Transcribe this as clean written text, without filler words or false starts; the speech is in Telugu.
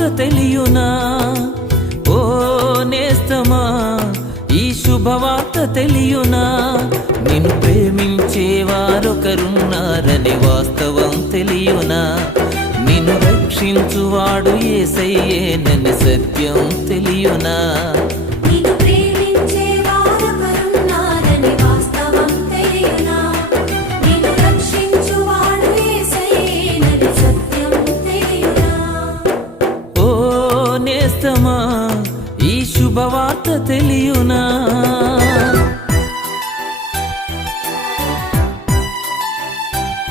శుభవార్త తెలియునా? ఓ నేస్తమా, ఈ శుభవార్త తెలియునా? నిన్ను ప్రేమించేవారొకరున్నారని వాస్తవం తెలియునా? నిన్ను రక్షించువాడు యేసయ్యేనని సత్యం తెలియునా?